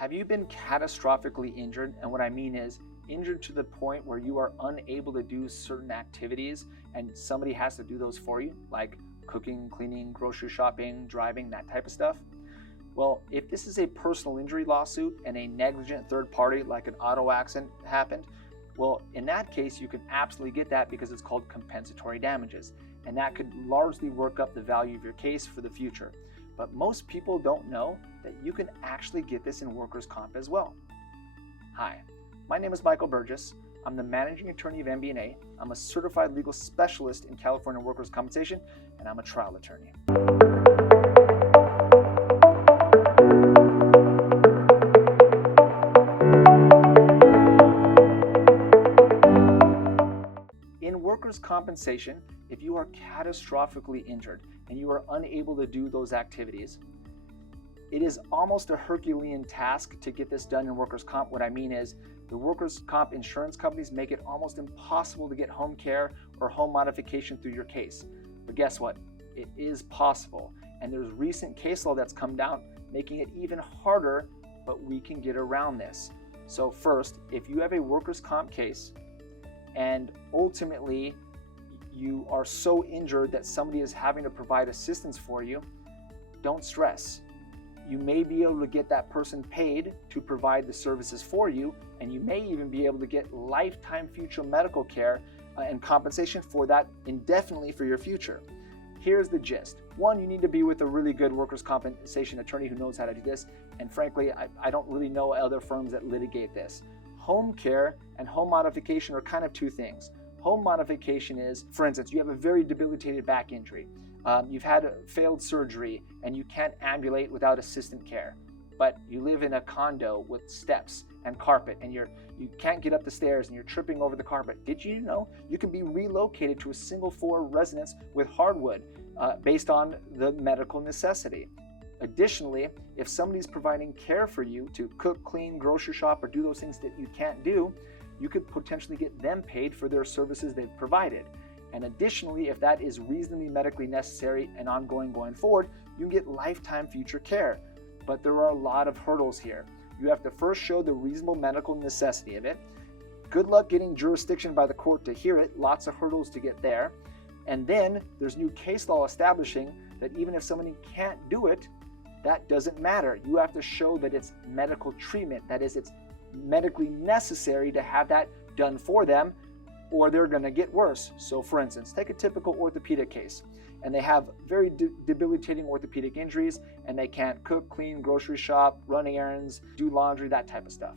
Have you been catastrophically injured? And what I mean is injured to the point where you are unable to do certain activities and somebody has to do those for you, like cooking, cleaning, grocery shopping, driving, that type of stuff? Well, if this is a personal injury lawsuit and a negligent third party like an auto accident happened, well, in that case, you can absolutely get that because it's called compensatory damages. And that could largely work up the value of your case for the future. But most people don't know that you can actually get this in workers' comp as well. Hi, my name is Michael Burgis. I'm the managing attorney of MB&A. I'm a certified legal specialist in California workers' compensation, and I'm a trial attorney. In workers' compensation, if you are catastrophically injured and you are unable to do those activities, it is almost a Herculean task to get this done in workers' comp. What I mean is the workers' comp insurance companies make it almost impossible to get home care or home modification through your case. But guess what? It is possible. And there's recent case law that's come down making it even harder, but we can get around this. So first, if you have a workers' comp case and ultimately you are so injured that somebody is having to provide assistance for you, don't stress. You may be able to get that person paid to provide the services for you, and you may even be able to get lifetime future medical care and compensation for that indefinitely for your future. Here's the gist. One, you need to be with a really good workers' compensation attorney who knows how to do this, and frankly, I don't really know other firms that litigate this. Home care and home modification are kind of two things. Home modification is, for instance, you have a very debilitated back injury. You've had a failed surgery and you can't ambulate without assistant care, but you live in a condo with steps and carpet and you can't get up the stairs and you're tripping over the carpet. Did you know you can be relocated to a single floor residence with hardwood based on the medical necessity? Additionally, if somebody's providing care for you to cook, clean, grocery shop, or do those things that you can't do, you could potentially get them paid for their services they've provided. And additionally, if that is reasonably medically necessary and ongoing going forward, you can get lifetime future care. But there are a lot of hurdles here. You have to first show the reasonable medical necessity of it. Good luck getting jurisdiction by the court to hear it. Lots of hurdles to get there. And then there's new case law establishing that even if somebody can't do it, that doesn't matter. You have to show that it's medical treatment. That is, it's medically necessary to have that done for them, or they're going to get worse. So for instance, take a typical orthopedic case, and they have very debilitating orthopedic injuries, and they can't cook, clean, grocery shop, running errands, do laundry, that type of stuff.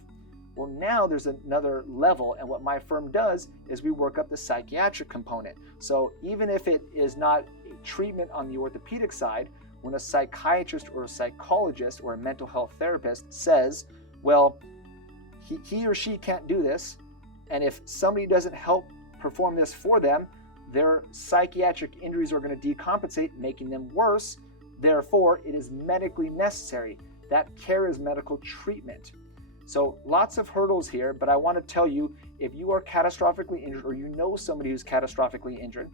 Well, now there's another level, and what my firm does is we work up the psychiatric component. So even if it is not a treatment on the orthopedic side, when a psychiatrist or a psychologist or a mental health therapist says, well, he or she can't do this, and if somebody doesn't help perform this for them, their psychiatric injuries are going to decompensate, making them worse. Therefore, it is medically necessary. That care is medical treatment. So lots of hurdles here, but I want to tell you, if you are catastrophically injured or you know somebody who's catastrophically injured,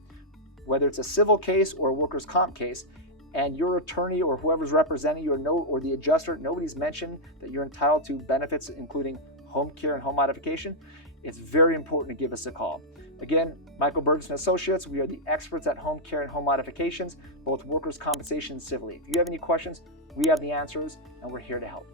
whether it's a civil case or a workers' comp case, and your attorney or whoever's representing you or the adjuster, nobody's mentioned that you're entitled to benefits including home care and home modification, it's very important to give us a call. Again, Michael Burgis & Associates, we are the experts at home care and home modifications, both workers' compensation and civilly. If you have any questions, we have the answers, and we're here to help.